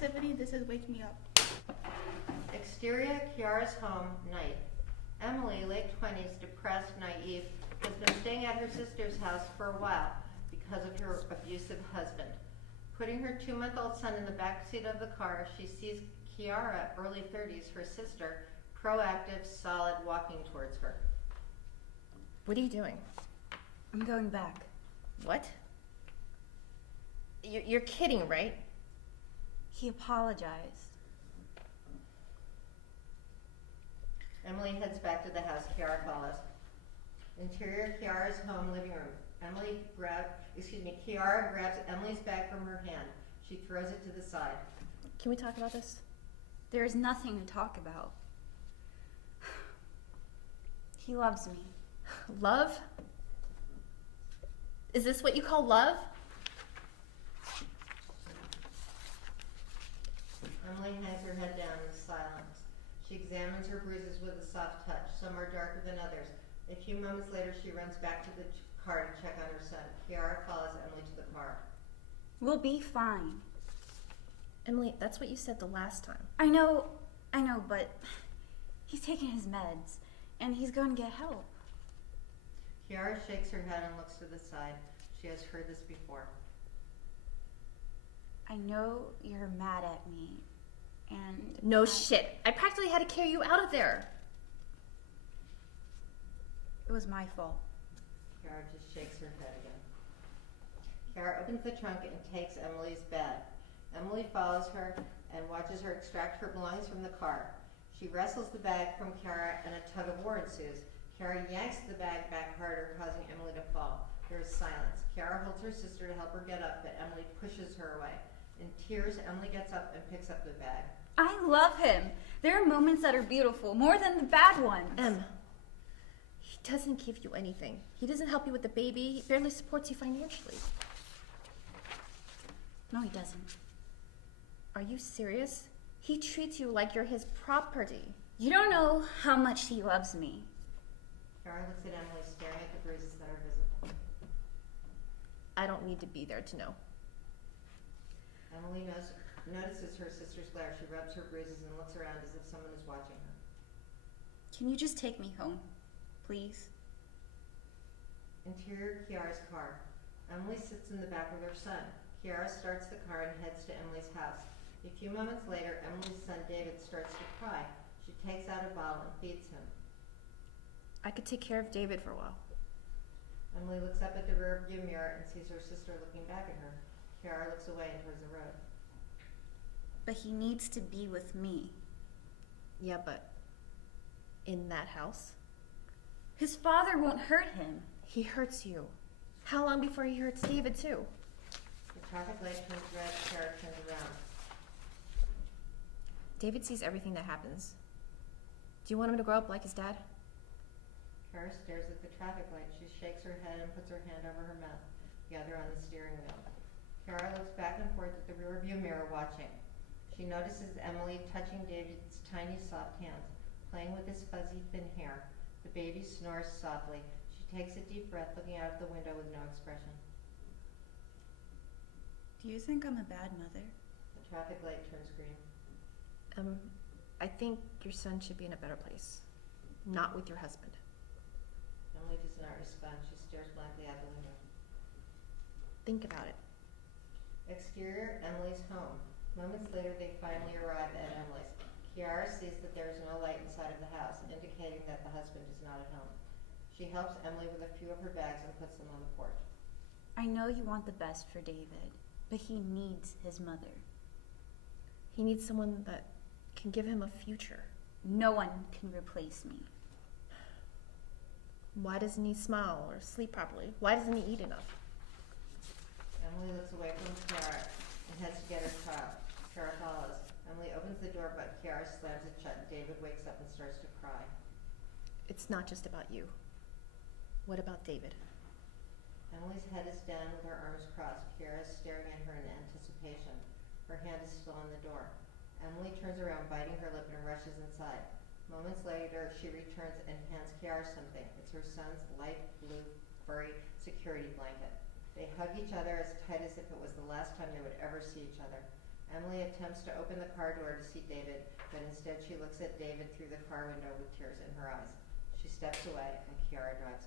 Tiffany. This is Wake Me Up. Exterior, Kiara's home, night. Emily, late 20s, depressed, naive, has been staying at her sister's house for a while because of her abusive husband. Putting her 2-month-old son in the back seat of the car, she sees Kiara, early 30s, her sister, proactive, solid, walking towards her. What are you doing? I'm going back. What? You're kidding, right? He apologized. Emily heads back to the house. Kiara follows. Interior, Kiara's home, living room. Kiara grabs Emily's bag from her hand. She throws it to the side. Can we talk about this? There is nothing to talk about. He loves me. Love? Is this what you call love? Emily hangs her head down in silence. She examines her bruises with a soft touch. Some are darker than others. A few moments later, she runs back to the car to check on her son. Kiara follows Emily to the car. We'll be fine. Emily, that's what you said the last time. I know, but he's taking his meds, and he's going to get help. Kiara shakes her head and looks to the side. She has heard this before. I know you're mad at me, and... No shit. I practically had to carry you out of there. It was my fault. Kiara just shakes her head again. Kiara opens the trunk and takes Emily's bag. Emily follows her and watches her extract her belongings from the car. She wrestles the bag from Kiara and a tug of war ensues. Kiara yanks the bag back harder, causing Emily to fall. There is silence. Kiara holds her sister to help her get up, but Emily pushes her away. In tears, Emily gets up and picks up the bag. I love him. There are moments that are beautiful, more than the bad ones. He doesn't give you anything. He doesn't help you with the baby. He barely supports you financially. No, he doesn't. Are you serious? He treats you like you're his property. You don't know how much he loves me. Kiara looks at Emily, staring at the bruises that are visible. I don't need to be there to know. Emily notices her sister's glare. She rubs her bruises and looks around as if someone is watching her. Can you just take me home, please? Interior, Kiara's car. Emily sits in the back with her son. Kiara starts the car and heads to Emily's house. A few moments later, Emily's son David starts to cry. She takes out a bottle and feeds him. I could take care of David for a while. Emily looks up at the rear view mirror and sees her sister looking back at her. Kiara looks away and towards the road. But he needs to be with me. Yeah, but in that house? His father won't hurt him. He hurts you. How long before he hurts David, too? The traffic light turns red. Kiara turns around. David sees everything that happens. Do you want him to grow up like his dad? Kiara stares at the traffic light. She shakes her head and puts her hand over her mouth, the other on the steering wheel. Kiara looks back and forth at the rearview mirror, watching. She notices Emily touching David's tiny, soft hands, playing with his fuzzy, thin hair. The baby snores softly. She takes a deep breath, looking out of the window with no expression. Do you think I'm a bad mother? The traffic light turns green. I think your son should be in a better place. Not with your husband. Emily does not respond. She stares blankly out the window. Think about it. Exterior, Emily's home. Moments later, they finally arrive at Emily's. Kiara sees that there is no light inside of the house, indicating that the husband is not at home. She helps Emily with a few of her bags and puts them on the porch. I know you want the best for David, but he needs his mother. He needs someone that can give him a future. No one can replace me. Why doesn't he smile or sleep properly? Why doesn't he eat enough? Emily looks away from Kiara and heads to get her child. Kiara follows. Emily opens the door, but Kiara slams it shut. David wakes up and starts to cry. It's not just about you. What about David? Emily's head is down with her arms crossed. Kiara is staring at her in anticipation. Her hand is still on the door. Emily turns around, biting her lip, and rushes inside. Moments later, she returns and hands Kiara something. It's her son's light blue, furry security blanket. They hug each other as tight as if it was the last time they would ever see each other. Emily attempts to open the car door to see David, but instead she looks at David through the car window with tears in her eyes. She steps away, and Kiara drives